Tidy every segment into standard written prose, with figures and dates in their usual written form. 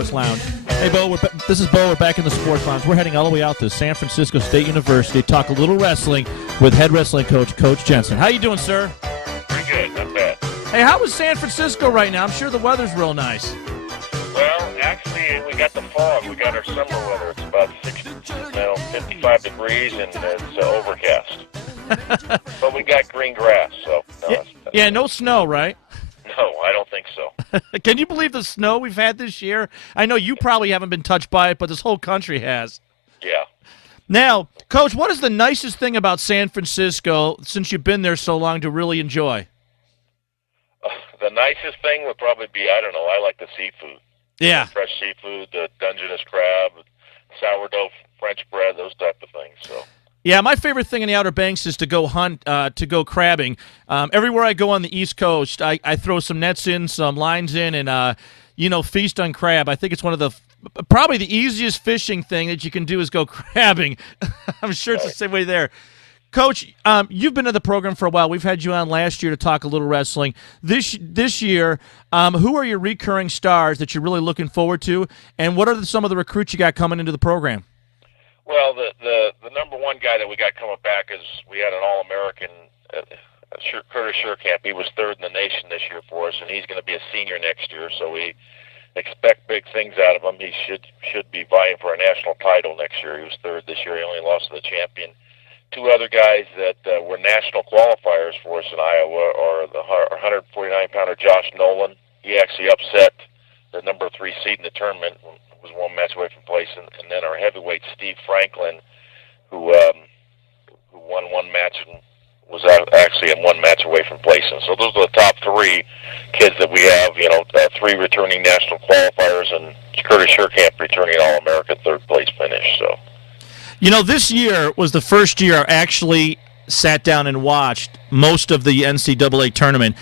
Sports Lounge. Hey, Bo, this is Bo. We're back in the Sports Lounge. We're heading all the way out to San Francisco State University to talk a little wrestling with head wrestling coach, Coach Jensen. How you doing, sir? Pretty good, not bad. Hey, how is San Francisco right now? I'm sure the weather's real nice. Well, actually, we got the fog. We got our summer weather. It's about 55 degrees, and it's overcast. But we got green grass, so no snow, right? No, I don't think so. Can you believe the snow we've had this year? I know you probably haven't been touched by it, but this whole country has. Yeah. Now, Coach, what is the nicest thing about San Francisco since you've been there so long to really enjoy? The nicest thing would probably be, I don't know, I like the seafood. Yeah. Fresh seafood, the Dungeness crab, sourdough French bread, those type of things. So. Yeah, my favorite thing in the Outer Banks is to go hunt, to go crabbing. Everywhere I go on the East Coast, I throw some nets in, some lines in, and, feast on crab. I think it's one of the probably the easiest fishing thing that you can do is go crabbing. I'm sure it's the same way there. Coach, you've been in the program for a while. We've had you on last year to talk a little wrestling. This year, who are your recurring stars that you're really looking forward to, and what are some of the recruits you got coming into the program? Well, the number one guy that we got coming back is we had an All-American, Curtis Sherkamp. He was third in the nation this year for us, and he's going to be a senior next year, so we expect big things out of him. He should be vying for a national title next year. He was third this year. He only lost to the champion. Two other guys that were national qualifiers for us in Iowa are the 149-pounder Josh Nolan. He actually upset the number 3 seed in the tournament, was one match away from placing, and then our heavyweight Steve Franklin, who won one match and was actually in one match away from placing. So those are the top 3 kids that we have. 3 returning national qualifiers, and Curtis Sherkamp returning All-American third place finish. So. This year was the first year I actually sat down and watched most of the NCAA tournament.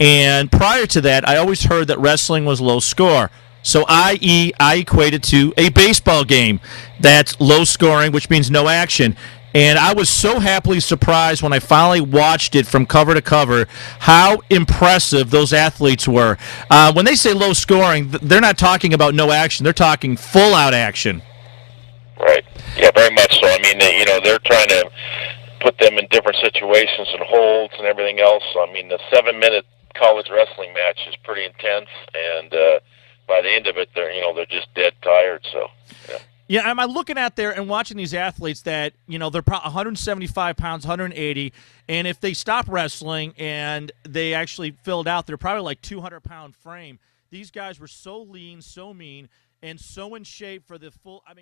And prior to that, I always heard that wrestling was low score. So, i.e., I equate it to a baseball game. That's low scoring, which means no action. And I was so happily surprised when I finally watched it from cover to cover how impressive those athletes were. When they say low scoring, they're not talking about no action. They're talking full-out action. Right. Yeah, very much so. I mean, they're trying to put them in different situations and holds and everything else. I mean, the 7-minute college wrestling match is pretty intense, and by the end of it, they're just dead tired. So. Yeah, am I looking out there and watching these athletes that, they're 175 pounds, 180, and if they stop wrestling and they actually filled out, they're probably like 200-pound frame. These guys were so lean, so mean, and so in shape for the full –